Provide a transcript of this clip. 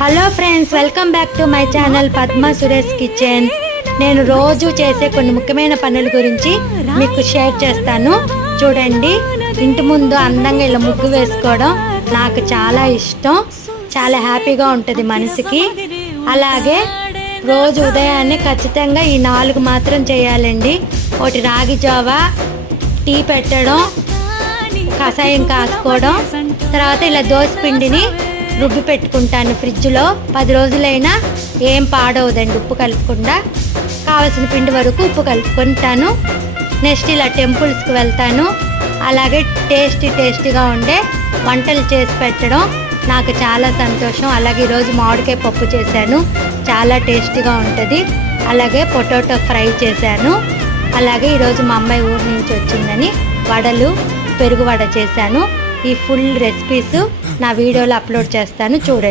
Hello friends, welcome back to my channel Padma Suresh kitchen. నేను రోజు చేసే కొన్ని ముఖ్యమైన పనుల గురించి మీకు షేర్ చేస్తాను. చూడండి, ఇంటి ముందు అందంగా ఇలా ముగ్గు వేసుకోవడం నాకు చాలా ఇష్టం. చాలా హ్యాపీగా ఉంటుంది మనసుకి. అలాగే రోజు ఉదయాన్నే ఖచ్చితంగా ఈ 4 మాత్రం చేయాలండి. ఒకటి రాగి జావా, టీ పెట్టడం, కషాయం కాసుకోవడం, తర్వాత ఇలా దోశ పిండిని రుబ్బి పెట్టుకుంటాను ఫ్రిడ్జ్లో. 10 రోజులైనా ఏం పాడవదండి ఉప్పు కలుపుకుండా. కావలసిన పిండి వరకు ఉప్పు కలుపుకుంటాను. నెక్స్ట్ ఇలా టెంపుల్స్కి వెళ్తాను. అలాగే టేస్టీగా ఉండే వంటలు చేసి పెట్టడం నాకు చాలా సంతోషం. అలాగే ఈరోజు మామిడికాయ పప్పు చేశాను, చాలా టేస్టీగా ఉంటుంది. అలాగే పొటాటో ఫ్రై చేశాను. అలాగే ఈరోజు మా అమ్మాయి ఊరి నుంచి వచ్చిందని వడలు, పెరుగు వడ చేశాను. ఈ ఫుల్ రెసిపీస్ నా వీడియోలో అప్లోడ్ చేస్తాను, చూడండి.